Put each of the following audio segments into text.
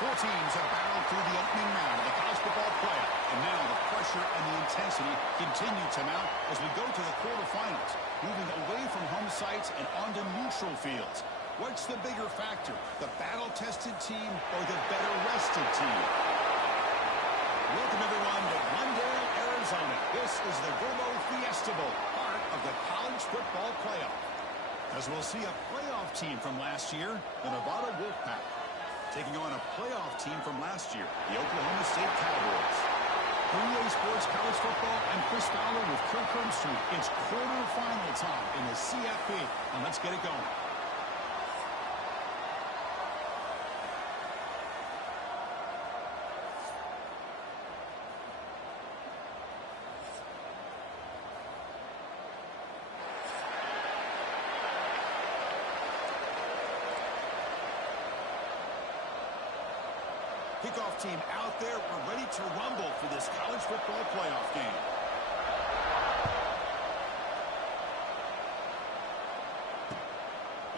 Four teams have battled through the opening round of the college football playoff. And now the pressure and the intensity continue to mount as we go to the quarterfinals, moving away from home sites and onto neutral fields. What's the bigger factor, the battle-tested team or the better-rested team? Welcome, everyone, to Glendale, Arizona. This is the Fiesta Bowl, part of the college football playoff. As we'll see a playoff team from last year, the Nevada Wolfpack, taking on a playoff team from last year, the Oklahoma State Cowboys. For EA Sports College Football, I'm Chris Fowler with Kirk Herbstreit. It's quarterfinal time in the CFP, and let's get it going. Kickoff team out there. We're ready to rumble for this college football playoff game.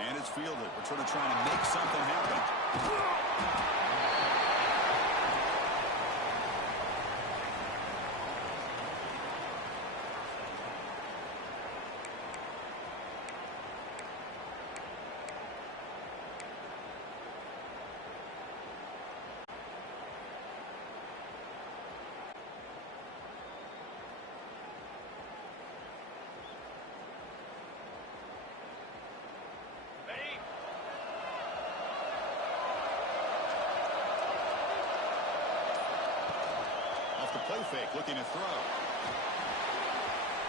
And it's fielded. We're trying to make something happen. The play fake, looking to throw.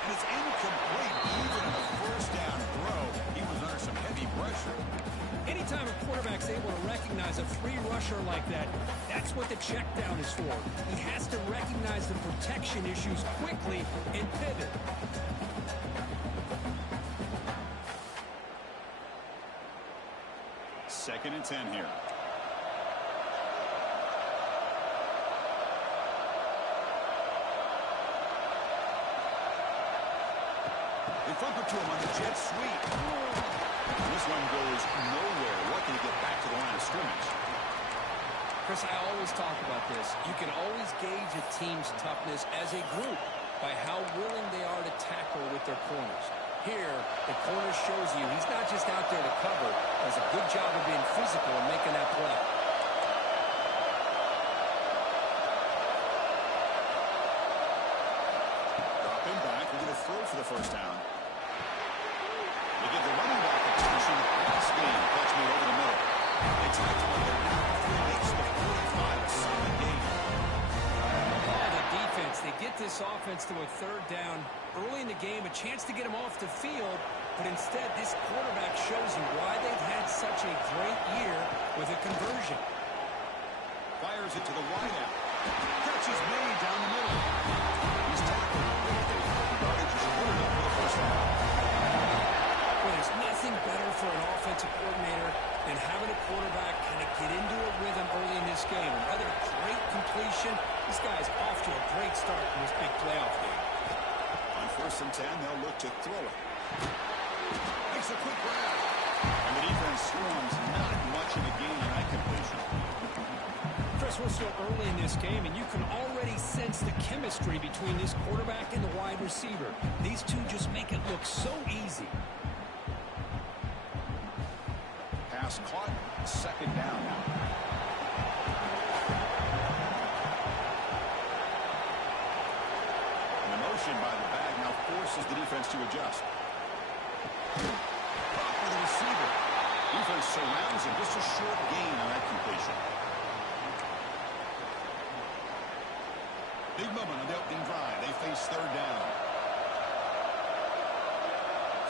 And it's incomplete. Even on the first down throw, he was under some heavy pressure. Anytime a quarterback's able to recognize a free rusher like that, that's what the check down is for. He has to recognize the protection issues quickly and pivot. Second and 10 here. They flip it to him on the jet sweep. This one goes nowhere. Lucky to get back to the line of scrimmage. Chris, I always talk about this. You can always gauge a team's toughness as a group by how willing they are to tackle with their corners. Here, the corner shows you he's not just out there to cover. Does a good job of being physical and making that play. Dropping back. We're going to throw for the first down. They give the running back attention. Pass game. Catch made over the middle. They tie to it now after he makes the 45. A solid game. Oh, the defense. They get this offense to a third down early in the game. A chance to get them off the field. But instead, this quarterback shows you why they've had such a great year with a conversion. Fires it to the wideout. Catch is made down the middle. He's tackled. Garbage is put up for the first down. Well, there's nothing better for an offensive coordinator than having a quarterback kind of get into a rhythm early in this game. Another great completion. This guy's off to a great start in this big playoff game. On first and 10, they'll look to throw it. Makes a quick grab. And the defense swarms. Not much of a gain on that completion. Chris, we're still early in this game, and you can already sense the chemistry between this quarterback and the wide receiver. These two just make it look so easy. Pass caught. Second down now. And the motion by the bag now forces the defense to adjust. Caught by the receiver. Defense surrounds him. Just a short gain on that completion. Big moment on the opening drive. They face third down.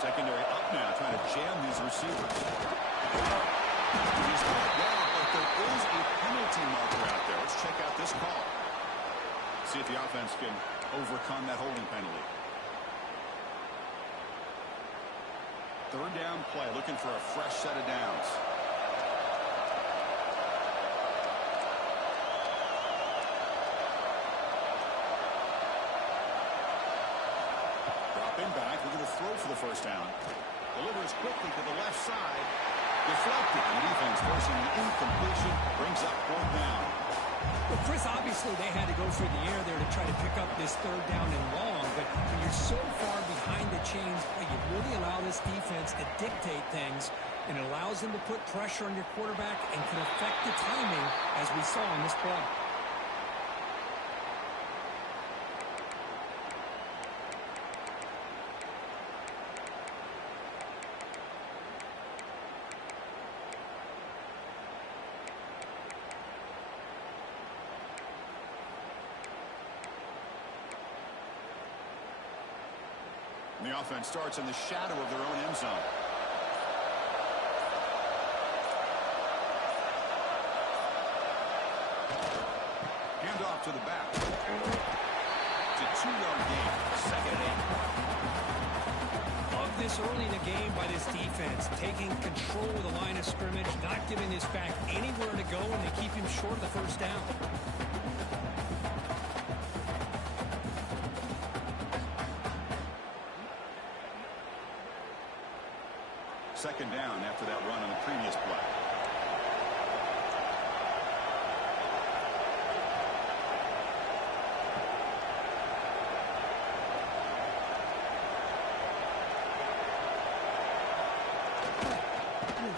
Secondary up now, trying to jam these receivers. He's brought down, but there is a penalty marker out there. Let's check out this call. See if the offense can overcome that holding penalty. Third down play, looking for a fresh set of downs. Back, we're going to throw for the first down. Delivers quickly to the left side. Deflected. The defense forcing the incompletion Brings up 4th down. Well, Chris, obviously they had to go through the air there to try to pick up this 3rd down and long, but when you're so far behind the chains, you really allow this defense to dictate things, and it allows them to put pressure on your quarterback and can affect the timing, as we saw in this play. The offense starts in the shadow of their own end zone. Hand off to the back. It's a 2-yard gain. 2nd and 8. Love this early in the game by this defense, taking control of the line of scrimmage, not giving this back anywhere to go, and they keep him short of the 1st down. Second down after that run on the previous play.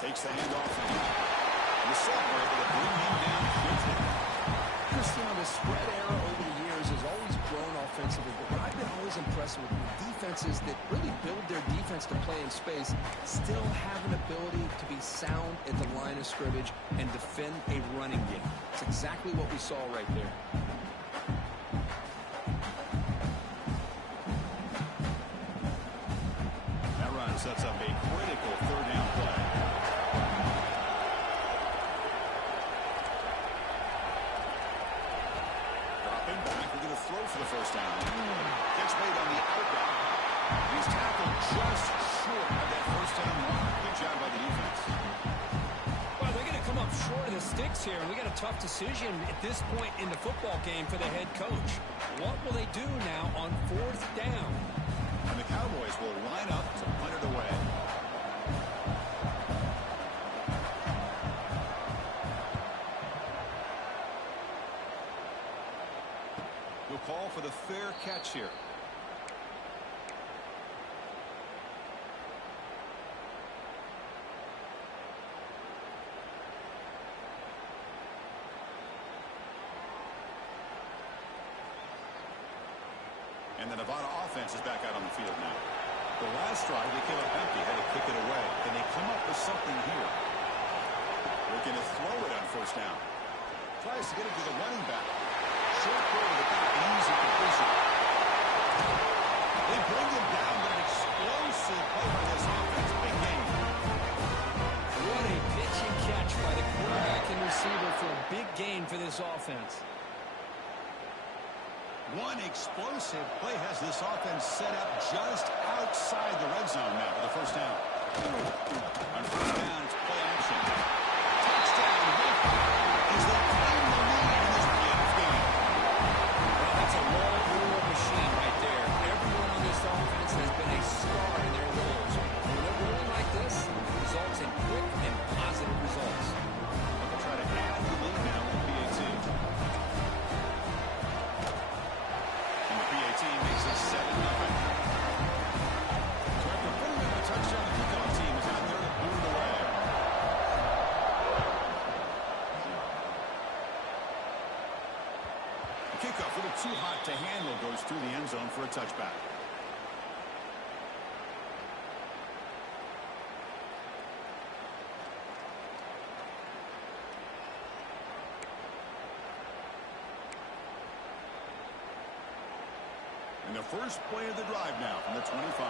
Takes the handoff. The center able to bring him down quickly. Christian, the spread era over the years has always grown offensively, but what I've been always impressed with defenses that really build their defense to play in space still have an ability to be sound at the line of scrimmage and defend a running game. It's exactly what we saw right there. That run sets up a critical 3rd down play. Dropping back, we're going to throw for the 1st down. Gets made on the outbound. He's tackled just short of that 1st down mark. Good job by the defense. Well, they're going to come up short of the sticks here, and we got a tough decision at this point in the football game for the head coach. What will they do now on 4th down? And the Cowboys will line up to punt it away. He'll call for the fair catch here. And the Nevada offense is back out on the field now. The last drive, they came up empty, had to kick it away. Can they come up with something here? Looking to throw it on 1st down. Tries to get it to the running back. Short throw to the back, easy completion. They bring him down with an explosive play by this offense. Big game. What a pitch and catch by the quarterback and receiver for a big gain for this offense. One explosive play has this offense set up just outside the red zone now for the 1st down. On 1st down, it's play action. Touchdown. As they claim the lead in this playoff game. Well, that's a well-oiled machine right there. Everyone on this offense has been a star in their roles. When they're rolling like this, it results in quick and positive results. They'll try to add the lead now with PAT. And the PAT makes it 7-0. So after putting in a touchdown, the kickoff team is out there to boot it away. The kickoff, a little too hot to handle, goes through the end zone for a touchback. And the first play of the drive now from the 25.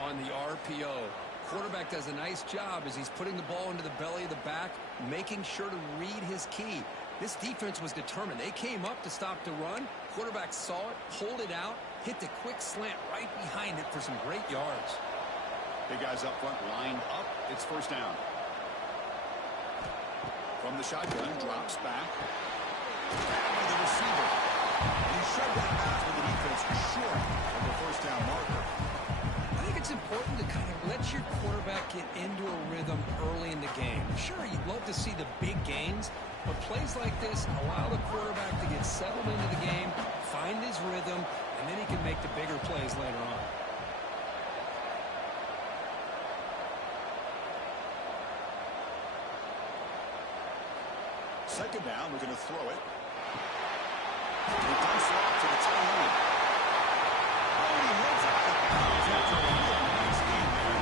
On the RPO. Quarterback does a nice job as he's putting the ball into the belly of the back, making sure to read his key. This defense was determined. They came up to stop the run. Quarterback saw it, pulled it out, hit the quick slant right behind it for some great yards. Big guys up front lined up. It's 1st down. From the shotgun, drops back. By the receiver. And he shoved that pass with the defense short of the first down marker. I think it's important to kind of let your quarterback get into a rhythm early in the game. Sure, you'd love to see the big gains, but plays like this allow the quarterback to get settled into the game, find his rhythm, and then he can make the bigger plays later on. Second down, we're going to throw it. He dumps it off to the tight end. And he heads out of bounds after a real nice game there.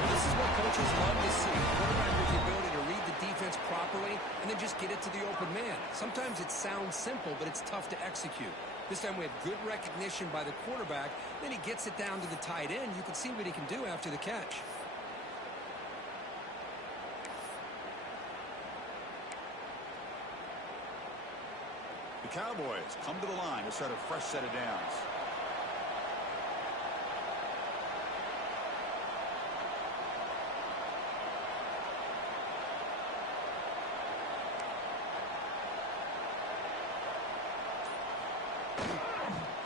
Well, this is what coaches love to see. A quarterback with the ability to read the defense properly and then just get it to the open man. Sometimes it sounds simple, but it's tough to execute. This time we have good recognition by the quarterback. Then he gets it down to the tight end. You can see what he can do after the catch. The Cowboys come to the line to start a fresh set of downs.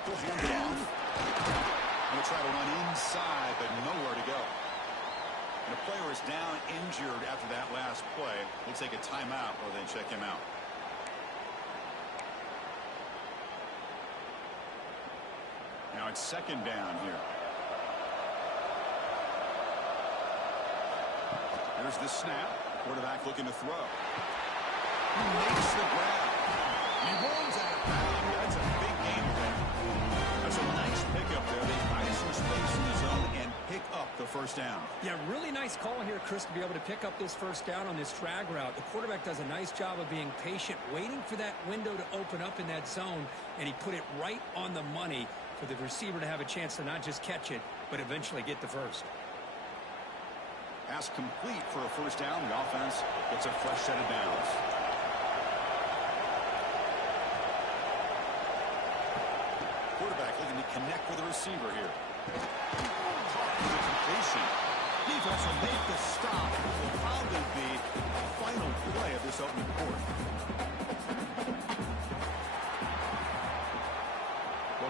He'll hand it off. And they'll try to run inside, but nowhere to go. And the player is down injured after that last play. We'll take a timeout or then check him out. Now it's second down here. Here's the snap. Quarterback looking to throw. He makes the grab. He runs out of bounds. That's a big gain there. That's a nice pickup there. They buy some space in the zone and pick up the first down. Yeah, really nice call here, Chris, to be able to pick up this first down on this drag route. The quarterback does a nice job of being patient, waiting for that window to open up in that zone, and he put it right on the money for the receiver to have a chance to not just catch it, but eventually get the first. Pass complete for a first down. The offense gets a fresh set of downs. Quarterback looking to connect with the receiver here. Caught for the completion. Defense will make the stop. It will probably be the final play of this opening quarter.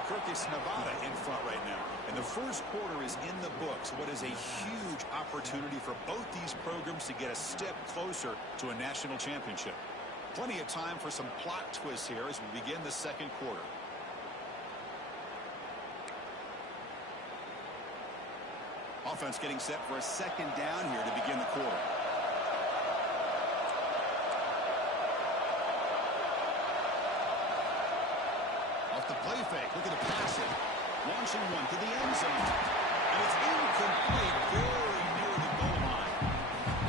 Kirkus, Nevada in front right now. And the first quarter is in the books. What is a huge opportunity for both these programs to get a step closer to a national championship. Plenty of time for some plot twists here as we begin the second quarter. Offense getting set for a second down here to begin the quarter. The play fake, looking to pass it. Launching one to the end zone. And it's incomplete, very near the goal line.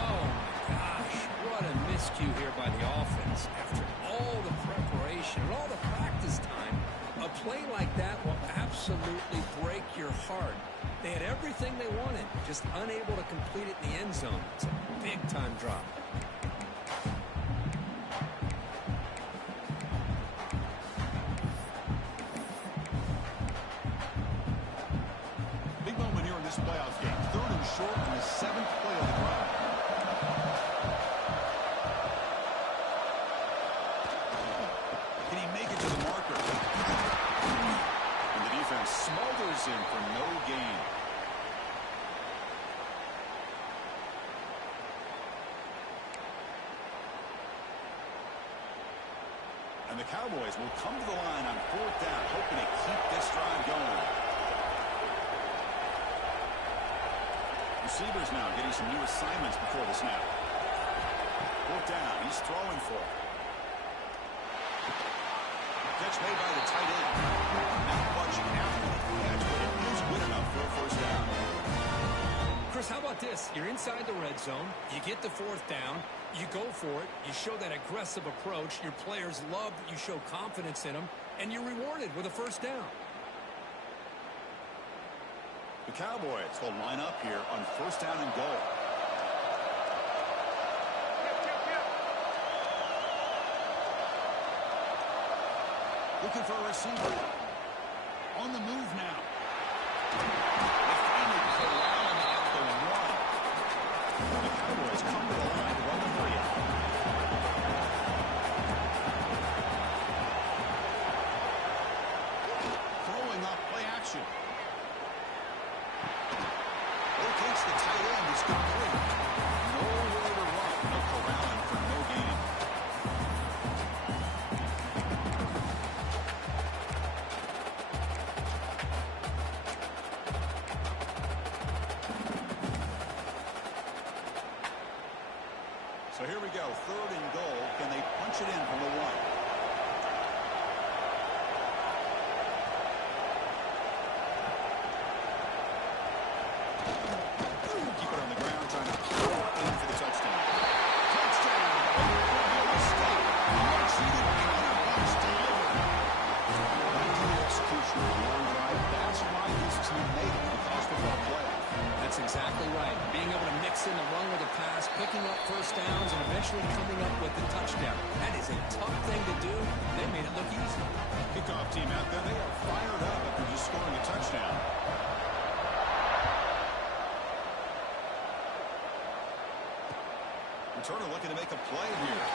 Oh, my gosh. What a miscue here by the offense. After all the preparation and all the practice time, a play like that will absolutely break your heart. They had everything they wanted, just unable to complete it in the end zone. It's a big-time drop. Playoff game. Third and short on the seventh play of the drive. Can he make it to the marker? And the defense smothers him for no gain. And the Cowboys will come to the line on fourth down, hoping to keep this drive going. Receivers now getting some new assignments before the snap. Fourth down. He's throwing for it. Catch made by the tight end. Not much after the catch, but it is good enough for a first down. Chris, how about this? You're inside the red zone. You get the fourth down. You go for it. You show that aggressive approach. Your players love that you show confidence in them, and you're rewarded with a first down. The Cowboys will line up here on first down and goal. Looking for a receiver. On the move now. They finally just allow him out the run. The Cowboys come to the line to run the play. So here we go, 3rd and goal. Can they punch it in from the 1? Keep it on the ground, trying to aim for the touchdown. Touchdown! A mistake. Much needed counterpunch delivered. Back to the execution of the long drive. That's why this team made it to the college football playoff. That's exactly right. Being able to mix in the run with a pass, picking up first downs, and eventually coming up with the touchdown. That is a tough thing to do. They made it look easy. Kickoff team out there, they are fired up after just scoring a touchdown. Returner looking to make a play here.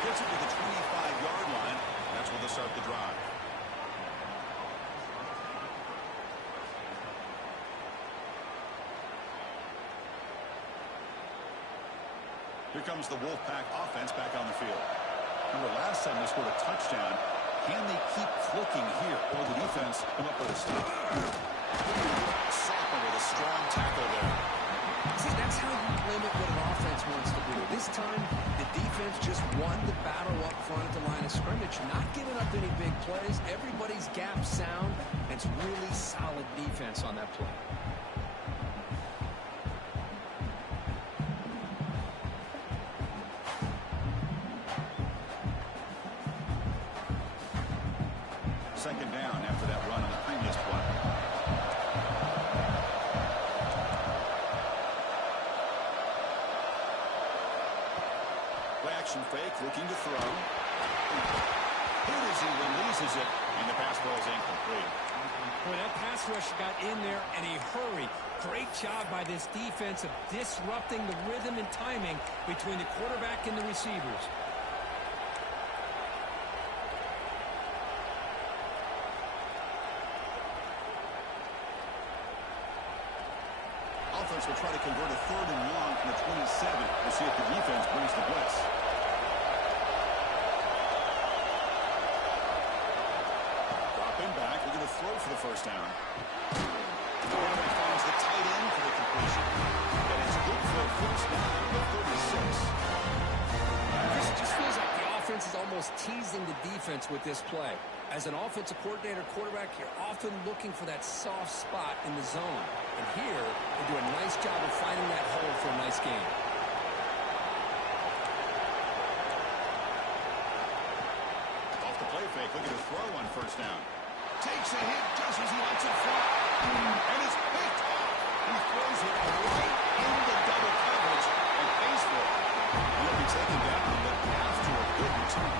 Gets it to the 25-yard line. That's where they'll start the drive. Here comes the Wolfpack offense back on the field. Remember, last time they scored a touchdown. Can they keep clicking here, or the defense come up with a stop? Sopper with a strong tackle there. See, that's how you limit what an offense wants to do. This time, the defense just won the battle up front at the line of scrimmage. Not giving up any big plays. Everybody's gap sound. And it's really solid defense on that play. Second down after that run on the previous play. Play action fake, looking to throw. Here as he releases it, and the pass ball is incomplete. Boy, that pass rush got in there in a hurry. Great job by this defense of disrupting the rhythm and timing between the quarterback and the receivers. Offense will try to convert a 3rd and long from the 27. We'll see if the defense brings the blitz. Dropping back, we're going to throw for the first down. The quarterback finds the tight end for the completion. And it's good for a first down at the 36. Chris, it just feels like the offense is almost teasing the defense with this play. As an offensive coordinator, quarterback, you're often looking for that soft spot in the zone. And here, they do a nice job of finding that hole for a nice game. Off the play fake, looking to throw on first down. Takes a hit just as he lets it fly. And it's picked off. He throws it right into double coverage and pays for it. He'll be taken down, but after a good return.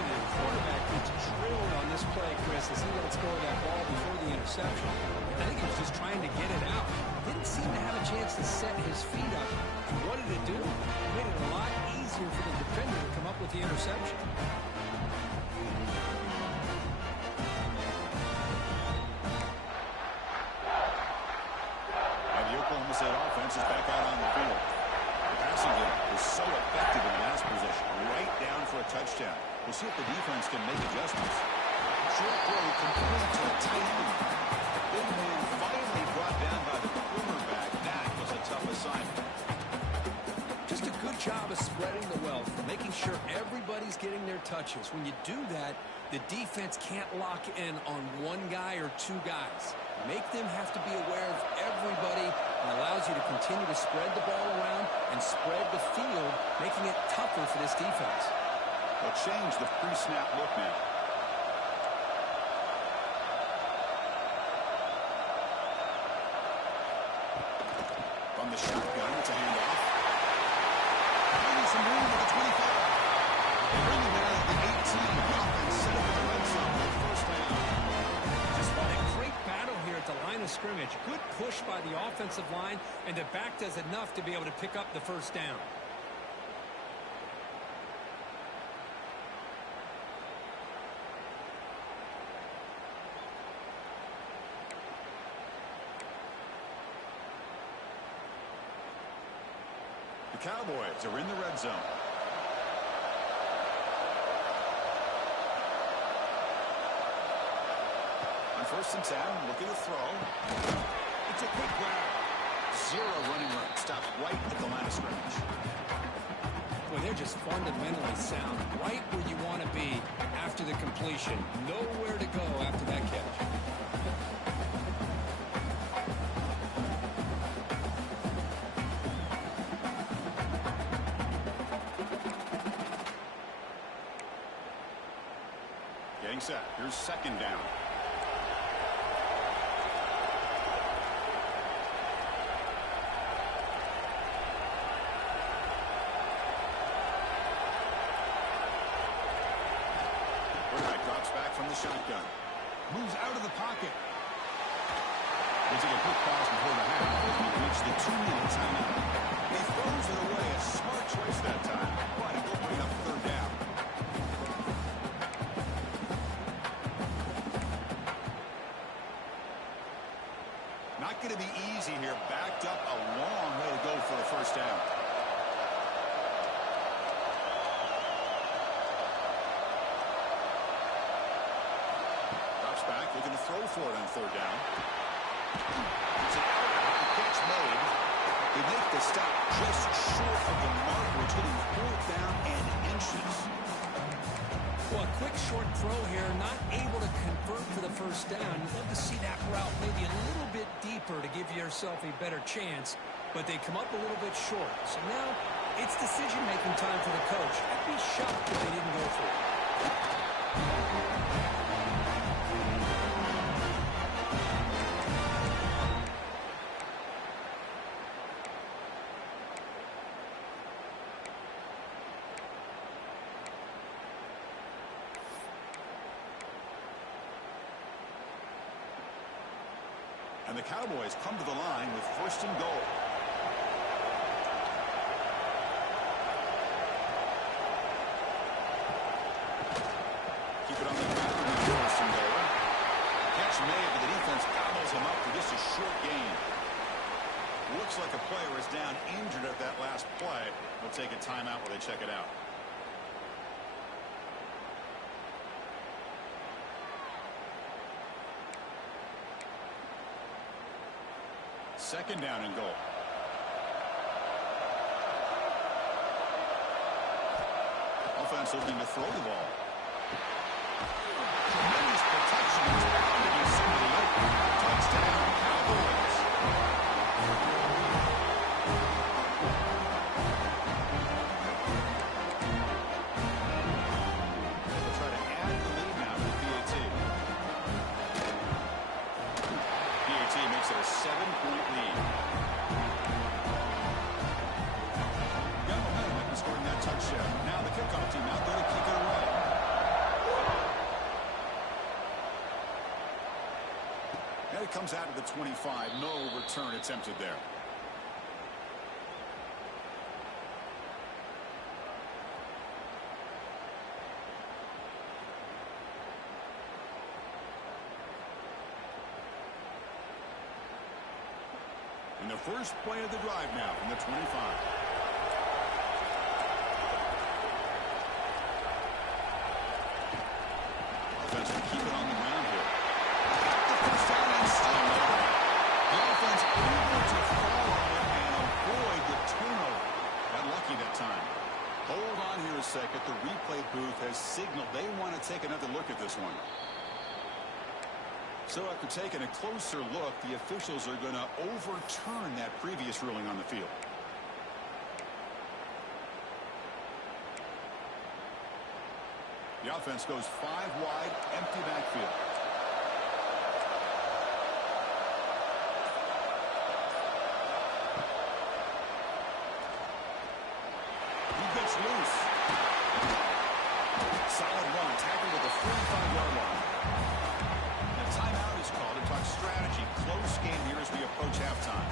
The quarterback gets drilled on this play, Chris, as he lets go of that ball before the interception. I think he was just trying to get it out. Didn't seem to have a chance to set his feet up. What did it do? It made it a lot easier for the defender to come up with the interception. And the Oklahoma State offense is back out on the field. The passing game was so effective in pass position, right down for a touchdown. We'll see if the defense can make adjustments. Short throw complete to a tight end. Big man finally brought down by the cornerback. That was a tough assignment. Just a good job of spreading the wealth, making sure everybody's getting their touches. When you do that, the defense can't lock in on one guy or two guys. Make them have to be aware of everybody, and allows you to continue to spread the ball around and spread the field, making it tougher for this defense. They'll change the pre-snap look now. From the shotgun, it's a handoff. Finding some room to the 25. They bring him down at the 18. Offense set up in the red zone for the first down. Just fought a great battle here at the line of scrimmage. Good push by the offensive line, and the back does enough to be able to pick up the first down. The Cowboys are in the red zone. On 1st and 10, looking to throw. It's a quick grab. 0 running room. they're just fundamentally sound, right where you want to be after the completion. Nowhere to go after that catch. Getting set. Here's second down. Back from the shotgun. Moves out of the pocket. We'll take a quick pause before the half as we reach the 2-minute timeout. He throws it away. A smart choice that time. But it will bring up third down. Not going to be easy here. Backed up a long way to go for a first down. Back, looking to throw for it on third down. It's an out, the catch made. They make the stop just short of the mark, which hitting fourth down and inches. Well, a quick short throw here, not able to convert for the first down. You'd love to see that route maybe a little bit deeper to give yourself a better chance, but they come up a little bit short. So now it's decision-making time for the coach. I'd be shocked if they didn't go for it. And the Cowboys come to the line with first and goal. Keep it on the ground with first and goal. Catch made, but the defense gobbles him up for just a short gain. Looks like a player is down injured at that last play. We'll take a timeout while they check it out. Second down and goal. Offense looking to throw the ball. Tremendous protection. He's bound to be somebody open. Touchdown, Cowboys. They'll try to add the lead now to the PAT. PAT makes it a 7-point lead. Got momentum after scoring that touchdown. Now the kickoff team out there to kick it away. And it comes out of the 25. No return attempted there. And the first play of the drive now from the 25. Offense will keep it on the ground here. The first down and still moving. The offense able to fall on it and avoid the turnover. Got lucky that time. Hold on here a second. The replay booth has signaled they want to take another look at this one. So after taking a closer look, the officials are going to overturn that previous ruling on the field. The offense goes 5 wide, empty backfield. He gets loose. Solid run, tackled at the 45-yard line. Timeout is called to talk strategy. Close game here as we approach halftime.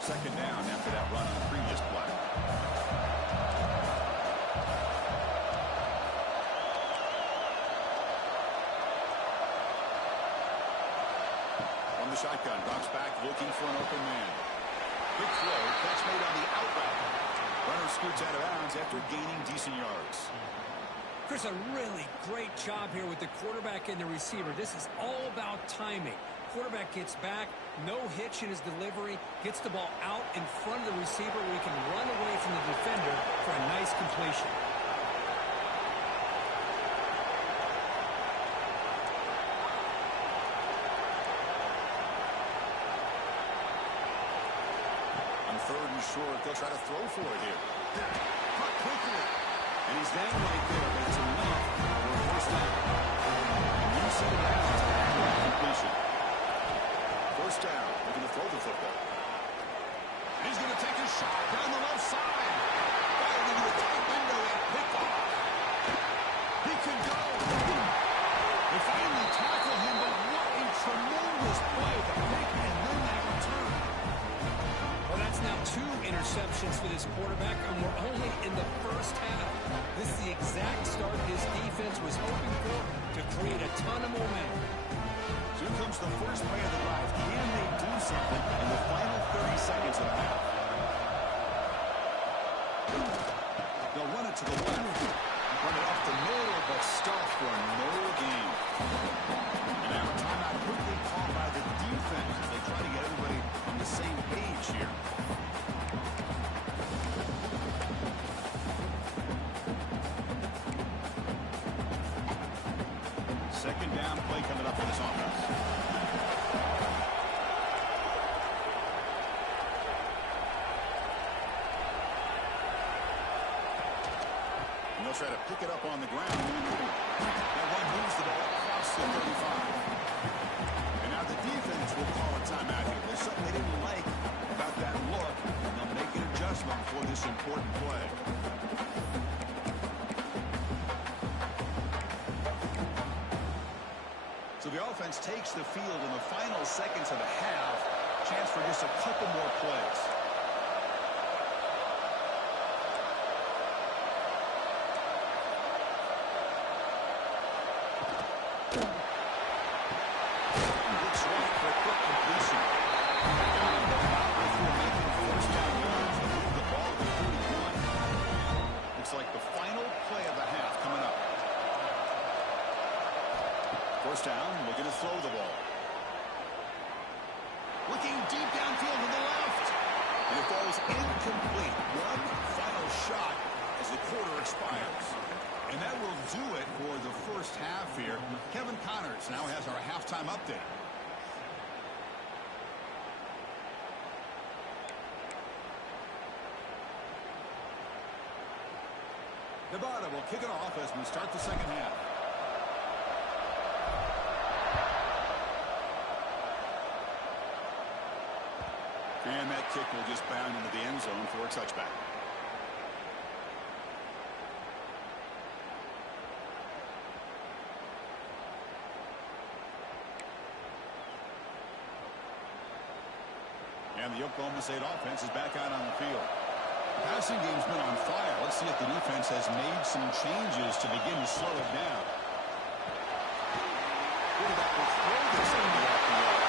Second down after that run on the previous play. From the shotgun, drops back looking for an open man. Quick throw, catch made on the out route. Runner scoots out of bounds after gaining decent yards. Chris, There's a really great job here with the quarterback and the receiver. This is all about timing. Quarterback gets back, no hitch in his delivery, gets the ball out in front of the receiver where he can run away from the defender for a nice completion. On 3rd and short, they'll try to throw for it here. Cut quickly. And he's down right there, but it's enough for a first down. And you set it out for completion. First down, looking to throw the football. He's going to take a shot down the left side. Fired into a tight window and picked off. He can go. They finally tackle him, but what a tremendous play. The pick and then that return. Well, that's now 2 interceptions for this quarterback, and we're only in the first half. This is the exact start his defense was hoping for to create a ton of momentum. So here comes the first play of the drive. Can they do something in the final 30 seconds of the half? They'll run it to the left. Run it up the middle, but stuff for no gain. And now a timeout quickly called by the defense as they try to get everybody on the same page here. Second down play coming up for this offense. And they'll try to pick it up on the ground. That one moves the ball across the 35. And now the defense will call a timeout here. There's something they didn't like about that look, and they'll make an adjustment for this important play. So the offense takes the field in the final seconds of the half. Chance for just a couple more plays. Looks right for a quick completion. First down yards. They move the ball to 41. Looks like the final play of the half coming up. First down, looking to throw the ball. Looking deep downfield to the left. And it falls incomplete. One final shot as the quarter expires. And that will do it for the first half here. Kevin Connors now has our halftime update. Nevada will kick it off as we start the second half. And that kick will just bound into the end zone for a touchback. And the Oklahoma State offense is back out on the field. The passing game's been on fire. Let's see if the defense has made some changes to begin to slow it down. Quarterback will throw this into that field.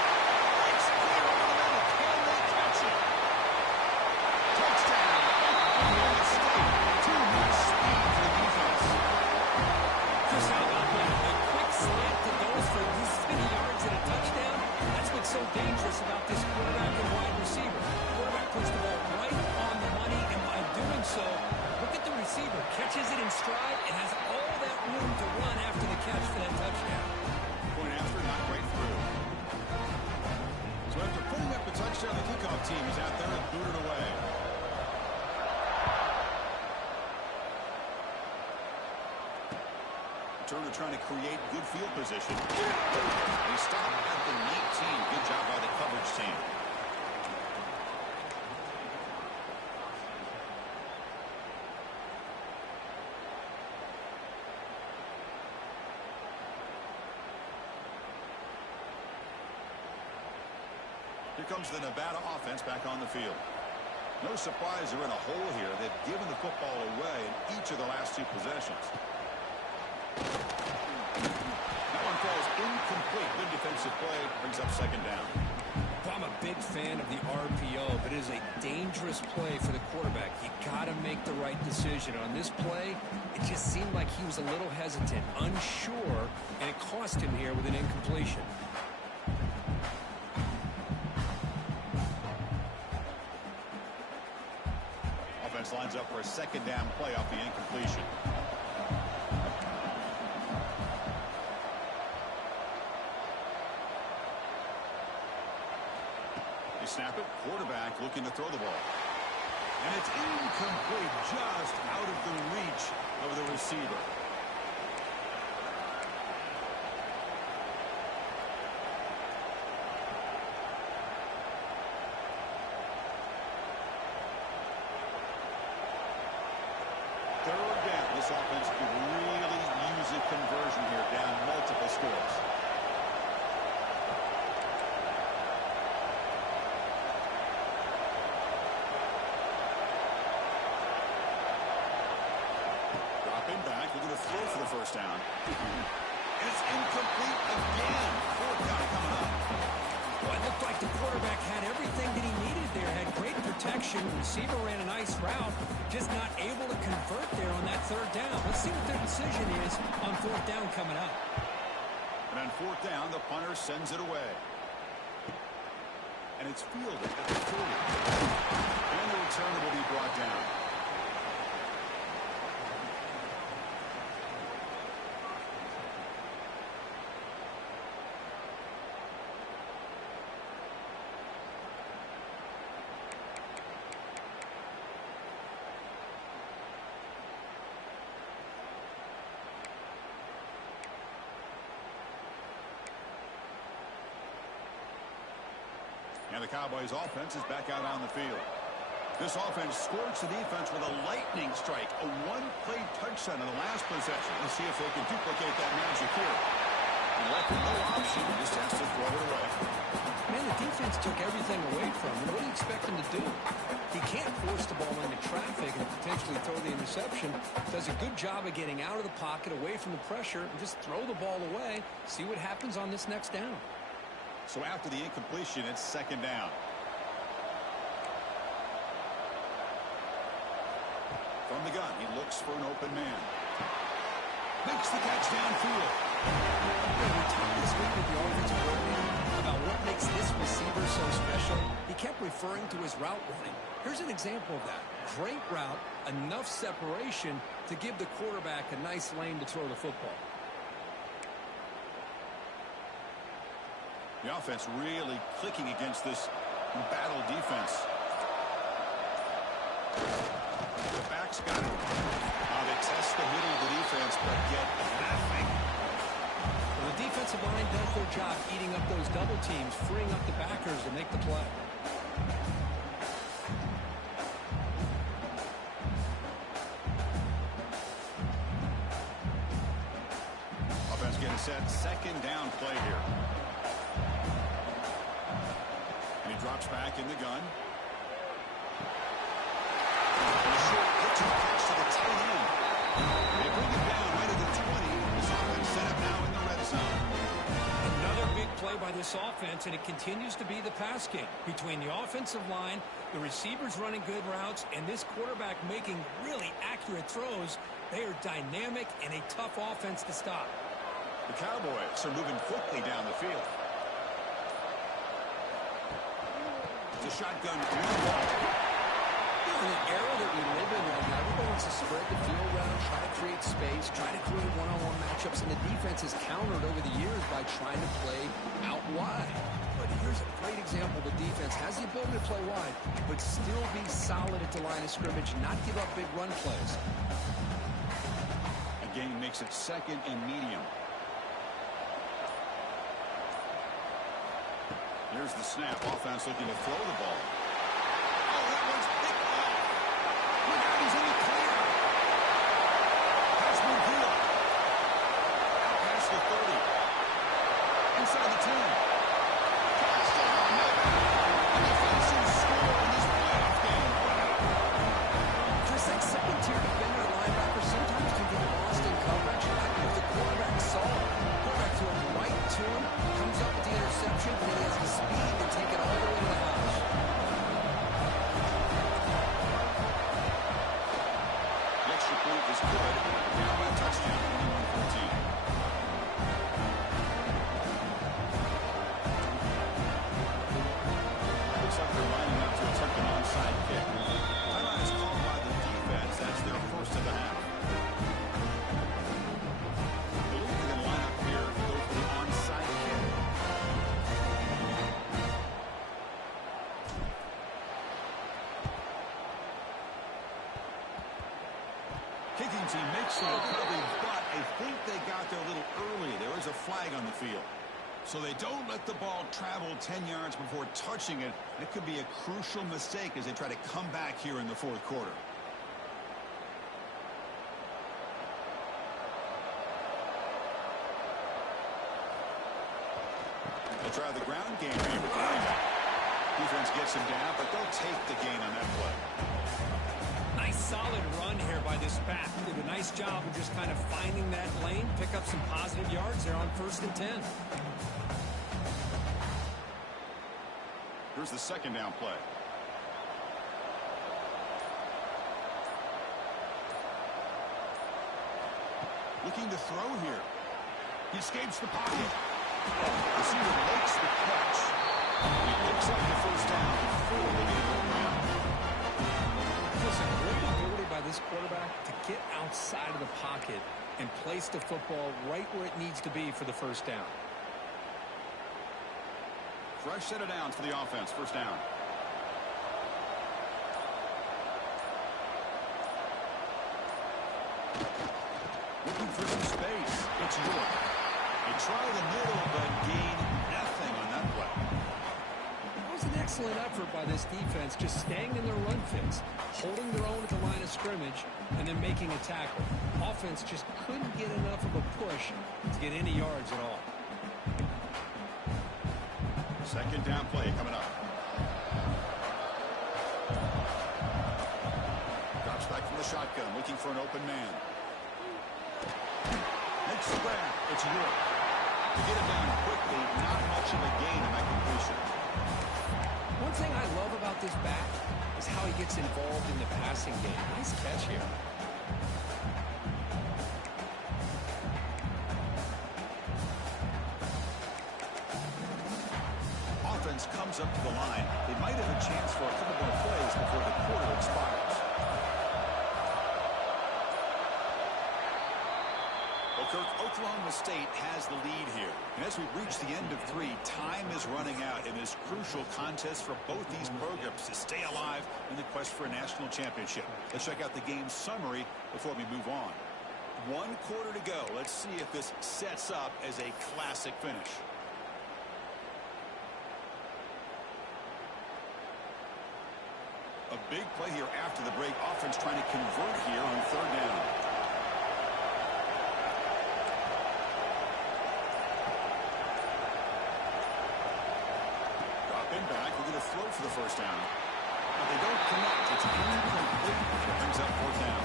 It's clear over the middle. Can they catch it? Touchdown. Oklahoma State. Too much speed for the defense. Chris, how about that? A quick slant that goes for these many yards and a touchdown. That's what's so dangerous about this quarterback and wide receiver. Quarterback puts the ball right on the money, and by doing so, look at the receiver. Catches it in stride and has all that room to run after the catch for that touchdown. Point after, not right through. So after putting up the touchdown, the kickoff team is out there and booted away. Turner trying to create good field position. He stopped at the 19. Good job by the coverage team. Here comes the Nevada offense back on the field. No surprise they're in a hole here. They've given the football away in each of the last 2 possessions. That one falls incomplete. Good defensive play. Brings up second down. I'm a big fan of the RPO, but it is a dangerous play for the quarterback. You got to make the right decision. On this play, it just seemed like he was a little hesitant, unsure, and it cost him here with an incompletion. Offense lines up for a second down play off the incompletion. Snap it, quarterback looking to throw the ball. And it's incomplete, just out of the reach of the receiver. Third down, this offense could really use a conversion here, down multiple scores. Back, we're going to throw for the first down. And it's incomplete again. Fourth down coming up. Well, it looked like the quarterback had everything that he needed there. Had great protection. The receiver ran a nice route. Just not able to convert there on that third down. Let's see what their decision is on fourth down coming up. And on fourth down, the punter sends it away. And it's fielded at the 40. And the returner will be brought down. And the Cowboys offense is back out on the field. This offense scorched the defense with a lightning strike, a one-play touchdown in the last possession. Let's see if they can duplicate that magic here. And left with no option, just has to throw it away. Man, the defense took everything away from him. What do you expect him to do? He can't force the ball into traffic and potentially throw the interception. Does a good job of getting out of the pocket, away from the pressure, and just throw the ball away. See what happens on this next down. So after the incompletion, it's second down. From the gun, he looks for an open man. Makes the catch downfield. We talked this week with the offensive coordinator about what makes this receiver so special. He kept referring to his route running. Here's an example of that. Great route, enough separation to give the quarterback a nice lane to throw the football. The offense really clicking against this battle defense. The back's got it. They test the middle of the defense, but get nothing. Well, the defensive line does their job eating up those double teams, freeing up the backers to make the play. Offense getting set. Second down play here. And he drops back in the gun. And a short pitch catch to the tight end. They bring it down right at the 20. This offense set up now in the red zone. Another big play by this offense, and it continues to be the pass game. Between the offensive line, the receivers running good routes, and this quarterback making really accurate throws, they are dynamic and a tough offense to stop. The Cowboys are moving quickly down the field. It's a shotgun. In an era that we live in right now, everybody wants to spread the field around, try to create space, try to create one-on-one matchups, and the defense has countered over the years by trying to play out wide. But here's a great example. The defense has the ability to play wide, but still be solid at the line of scrimmage, not give up big run plays. Again, makes it second and medium. Here's the snap. Offense looking to throw the ball. Oh, that one's picked off. Look out, he's in the clear. Pass moved here. Out past the 30. Inside the 10. Pass to Ahmed. And the defensive score in this playoff game. Chris, that second-tier defender or linebacker sometimes can get lost in coverage. If the quarterback saw it, the quarterback threw him right to him, comes up with the interception, and he has the speed to take it all the way distance. He makes the recovery, but I think they got there a little early. There is a flag on the field. So they don't let the ball travel 10 yards before touching it. It could be a crucial mistake as they try to come back here in the fourth quarter. They'll try the ground game here with the running back. Defense gets him down, but they'll take the gain on that play. Nice solid run here by this back. Did a nice job of just kind of finding that lane, pick up some positive yards there on 1st and 10. Here's the second down play. Looking to throw here. He escapes the pocket. Receiver makes the catch. He picks up the first down before they get it around. Listen, great ability by this quarterback to get outside of the pocket and place the football right where it needs to be for the first down. Fresh set of downs for the offense. First down. Looking for some space. It's York. They try the middle, but gain nothing on that play. That was an excellent effort by this defense, just staying in their run fits, holding their own at the line of scrimmage, and then making a tackle. Offense just couldn't get enough of a push to get any yards at all. Second down play coming up. Drops back from the shotgun, looking for an open man. Makes the grab. It's York. To get it down quickly, not much of a gain in that completion. One thing I love about this back is how he gets involved in the passing game. Nice catch here. Offense comes up to the line. They might have a chance for a couple more plays before the quarter expires. Well, Kirk, Oklahoma State has the lead here. And as we reach the end of 3, time is running out in this crucial contest for both these programs to stay alive in the quest for a national championship. Let's check out the game summary before we move on. 1 quarter to go. Let's see if this sets up as a classic finish. A big play here after the break. Offense trying to convert here on 3rd down. Drop in back. We're going to throw for the first down. But they don't connect. It's incomplete. It brings up 4th down.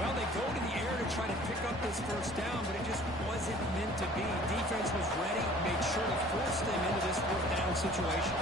Well, they go to the air to try to pick up this first down, but it just wasn't meant to be. Defense was ready, made sure to force them into this 4th down situation.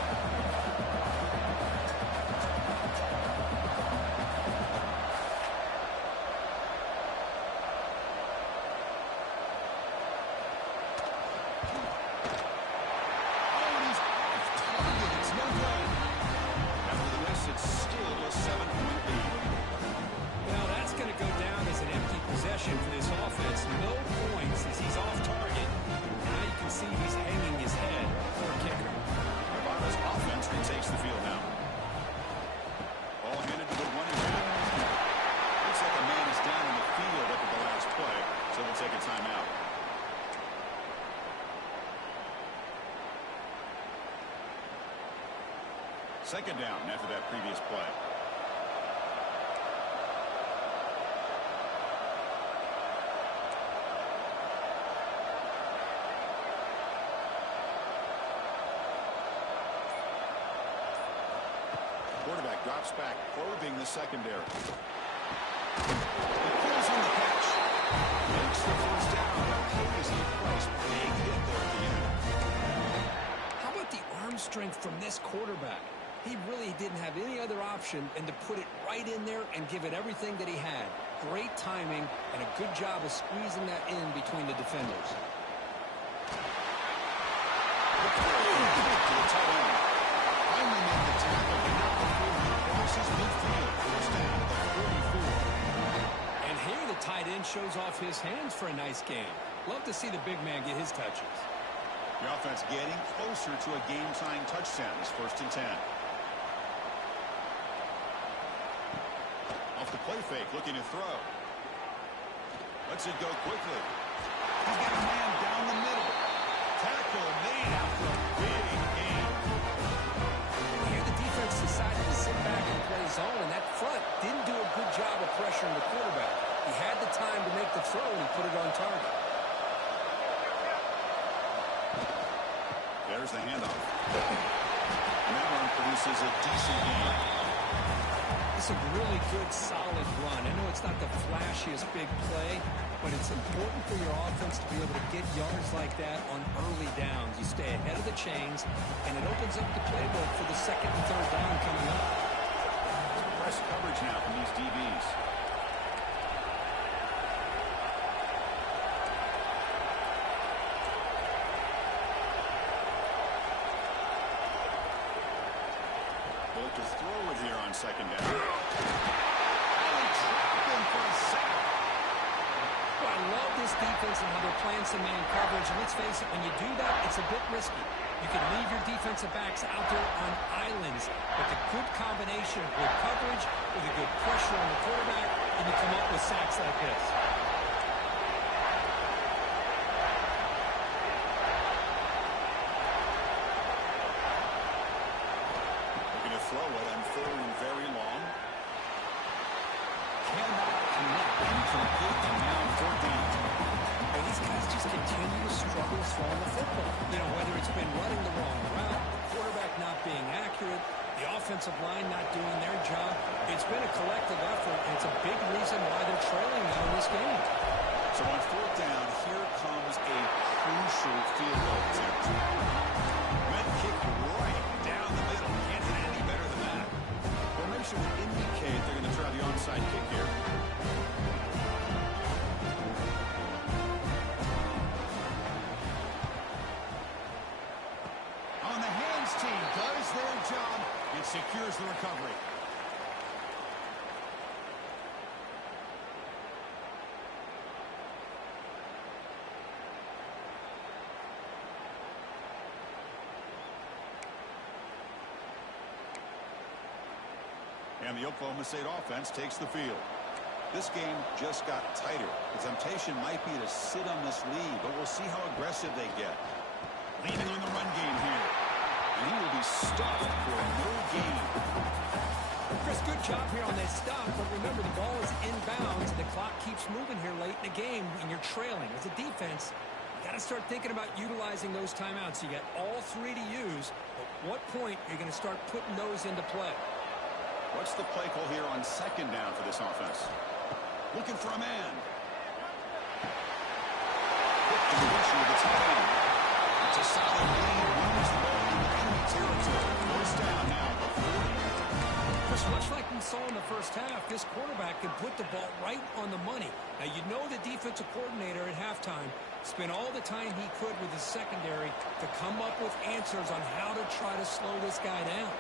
Second down after that previous play. Quarterback drops back, probing the secondary. He pulls in the catch. Makes the first down. Crazy price. Big hit there at the end. How about the arm strength from this quarterback? He really didn't have any other option than to put it right in there and give it everything that he had. Great timing and a good job of squeezing that in between the defenders. Finally made the tackle, but not before he crosses midfield. First down at the 44. And here the tight end shows off his hands for a nice game. Love to see the big man get his touches. The offense getting closer to a game-tying touchdown. It's 1st and 10. Off the play fake, looking to throw. Lets it go quickly. He's got a man down the middle. Tackle made after a big gain. Here the defense decided to sit back and play zone, and that front didn't do a good job of pressuring the quarterback. He had the time to make the throw, and he put it on target. There's the handoff. And that run produces a decent gain. It's a really good, solid run. I know it's not the flashiest big play, but it's important for your offense to be able to get yards like that on early downs. You stay ahead of the chains, and it opens up the playbook for the second and third down coming up. Press coverage now from these DBs. To throw it here on second down. And they trap him for a sack. Well, I love this defense and how they're playing some man coverage. And let's face it, when you do that, it's a bit risky. You can leave your defensive backs out there on islands, but the good combination of good coverage with a good pressure on the quarterback, and you come up with sacks like this. Throw it and third and very long. Cannot connect and complete, and now fourth down. And these guys just continue to struggle throwing the football. You know, whether it's been running the wrong route, the quarterback not being accurate, the offensive line not doing their job. It's been a collective effort, and it's a big reason why they're trailing now in this game. So on fourth down, here comes a crucial field goal attempt. Went kick right down the middle. Can't hit any better than that. Formation would indicate they're going to try the onside kick here. On the hands team does their job and secures the recovery. And the Oklahoma State offense takes the field. This game just got tighter. The temptation might be to sit on this lead, but we'll see how aggressive they get. Leaning on the run game here. And he will be stuffed for no gain. Chris, good job here on that stop, but remember the ball is inbounds and the clock keeps moving here late in the game and you're trailing. As a defense, you got to start thinking about utilizing those timeouts. You got all three to use, but what point are you going to start putting those into play? What's the play call here on second down for this offense? Looking for a man. Quick conviction of the tight end. It's a solid lead. Moves the ball into enemy territory. First down now at 40. Just much like we saw in the first half, this quarterback can put the ball right on the money. Now, you know the defensive coordinator at halftime spent all the time he could with his secondary to come up with answers on how to try to slow this guy down.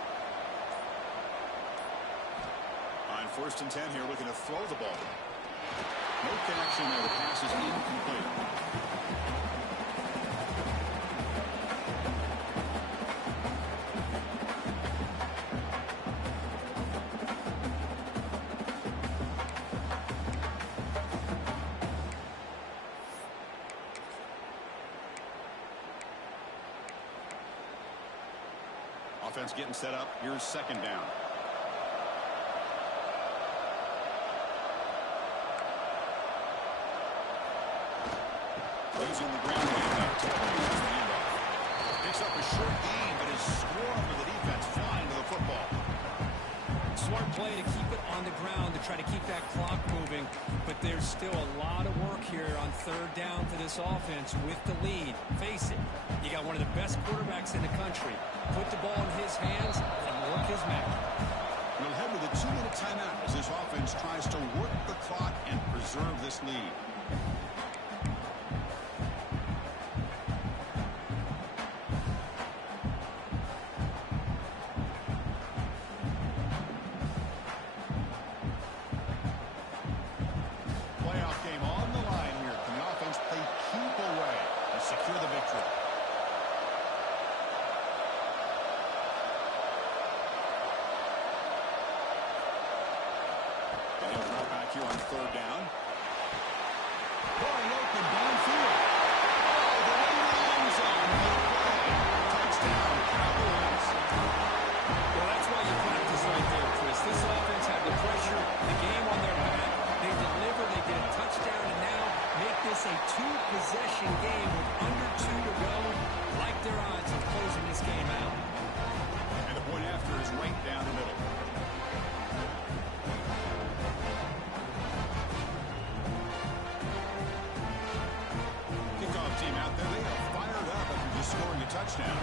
On 1st and 10 here, looking to throw the ball. No connection there. The pass is incomplete. Offense getting set up. Here's second down. Using the ground game now. Picks up a short gain, but is swarmed with the defense flying to the football. Smart play to keep it on the ground to try to keep that clock moving, but there's still a lot of work here on third down for this offense with the lead. Face it, you got one of the best quarterbacks in the country. Put the ball in his hands and work his magic. We'll head with a 2-minute timeout as this offense tries to work the clock and preserve this lead. Here on third down. this a two-possession game with under 2 to go. Like their odds of closing this game out. And the point after is right down the middle. Kickoff team out there. They are fired up after just scoring a touchdown.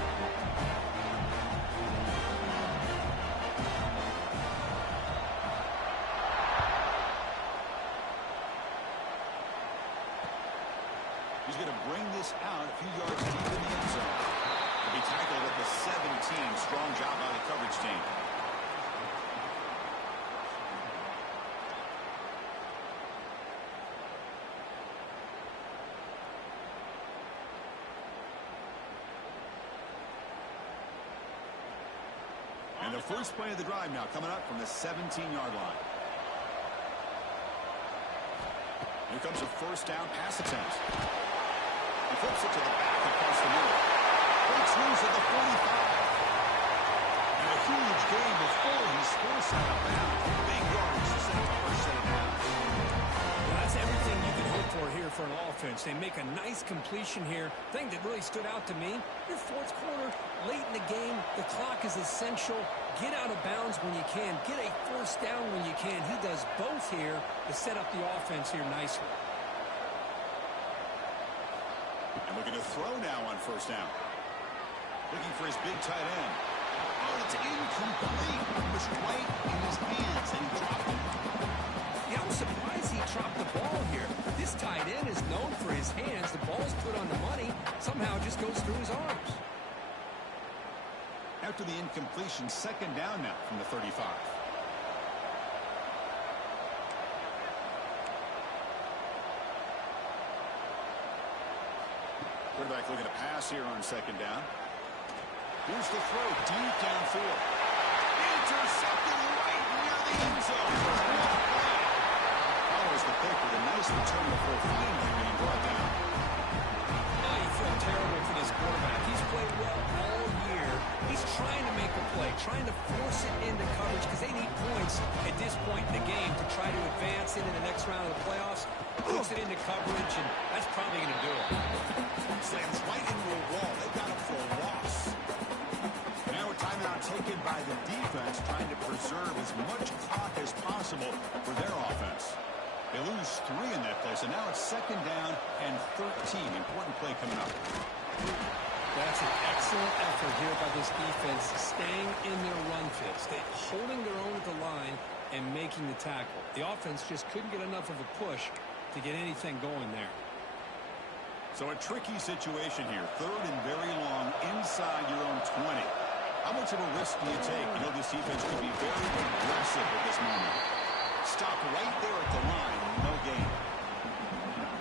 He's going to bring this out a few yards deep in the end zone. He'll be tackled at the 17. Strong job by the coverage team. And the first play of the drive now coming up from the 17-yard line. Here comes a first down pass attempt. He flips it to the back across the middle. Breaks loose at the 45. And a huge gain before he's forced out of bounds. Big yards to set up the first set of downs. Well, that's everything you can hope for here for an offense. They make a nice completion here. Thing that really stood out to me, your fourth quarter, late in the game, the clock is essential. Get out of bounds when you can. Get a first down when you can. He does both here to set up the offense here nicely. And looking to throw now on first down. Looking for his big tight end. Oh, it's incomplete. It was right in his hands, and he dropped it. Yeah, I'm surprised he dropped the ball here. This tight end is known for his hands. The ball's put on the money. Somehow it just goes through his arms. After the incompletion, second down now from the 35. Quarterback looking to pass here on second down. Here's the throw deep downfield. Intercepted right near the end zone. Follows the pick with a nice return before finally being brought down. Oh, you feel terrible for this quarterback. He's played well all year. He's trying to make a play, trying to force it into coverage because they need points at this point in the game to try to advance into the next round of the playoffs. Puts it into coverage, and that's probably going to do it. Slams right into a wall. They got him for a loss. Now a timeout taken by the defense, trying to preserve as much clock as possible for their offense. They lose 3 in that play, so now it's second down and 13. Important play coming up. That's an excellent effort here by this defense, staying in their run fits. They're holding their own at the line and making the tackle. The offense just couldn't get enough of a push to get anything going there. So a tricky situation here. Third and very long inside your own 20. How much of a risk do you take? You know this defense could be very aggressive at this moment. Stop right there at the line. No gain.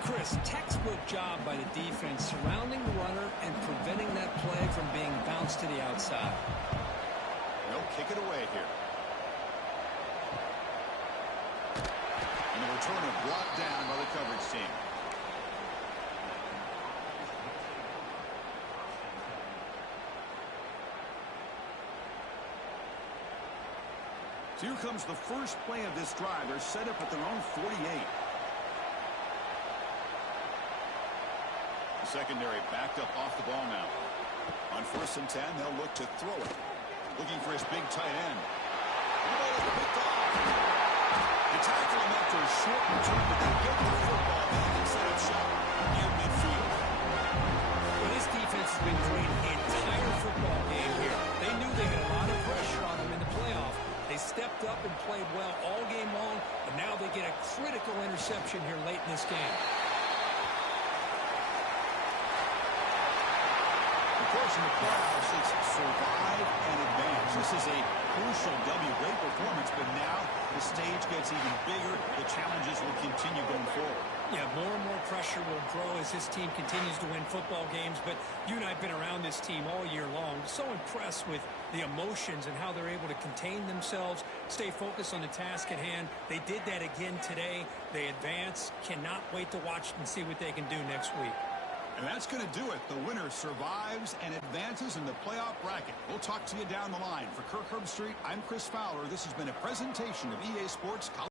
Chris, textbook job by the defense surrounding the runner and preventing that play from being bounced to the outside. No, kick it away here. And the returner brought down by the coverage team. So here comes the first play of this drive. They're set up at their own 48. The secondary backed up off the ball now. On 1st and 10, they'll look to throw it. Looking for his big tight end. The ball is picked off. They tackle him after a short return, but they get the football back and set up shop near midfield. Well, this defense has been great the entire football game here. They knew they had a lot of pressure on them in the playoff. They stepped up and played well all game long, and now they get a critical interception here late in this game. Of course, in the playoffs, it's survive and advance. This is a crucial W. Great performance, but now the stage gets even bigger. The challenges will continue going forward. Yeah, more and more pressure will grow as this team continues to win football games, but you and I have been around this team all year long. So impressed with the emotions and how they're able to contain themselves, stay focused on the task at hand. They did that again today. They advance. Cannot wait to watch and see what they can do next week. And that's going to do it. The winner survives and advances in the playoff bracket. We'll talk to you down the line. For Kirk Herbstreit, I'm Chris Fowler. This has been a presentation of EA Sports College.